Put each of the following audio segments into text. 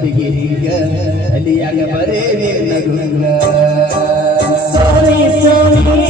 ಹುಡುಗಿರಿಗ ಅಲ್ಲಿಯಾಗ ಬರೇ ನಗುಂಗ ಸೋಲಿ ಸೋಲಿ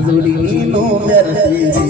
ಅದು ನೀನು ಬರ್ತೀನಿ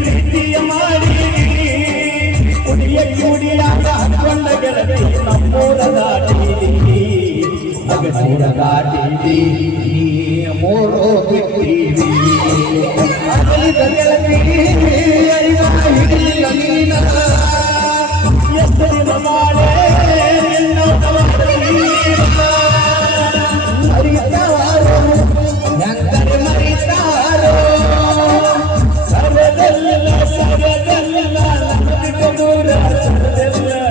சர்வதல்ல சர்வதல்ல நான் நம்பிக்கை கூட சர்வதல்ல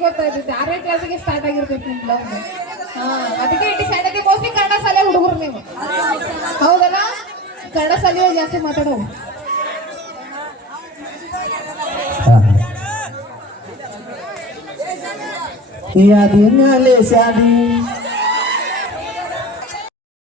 ಅನ್ಸ್ಕೊತಾ ಇದ್ದೈತೆ ಆರೇ ಕ್ಲಾಸಿಗೆ ಸ್ಟಾರ್ಟ್ ಆಗಿರ್ತೈತೆ ನಿಮ್ ಲವ್ ಅದಕ್ಕೆ ಇಟ್ಟು ಸ್ಯಾಂಡಕ್ಕೆ ಮೋಸ್ಟ್ಲಿ ಕನ್ನಡ ಸಾಲೆ ಹುಡುಗರು ನೀವು ಹೌದಲ್ಲ ಕನ್ನಡ ಸಾಲೆ ಜಾಸ್ತಿ ಮಾತಾಡೋ ಈ ಅದಿ ಮೇಲೆ ಸಾದಿ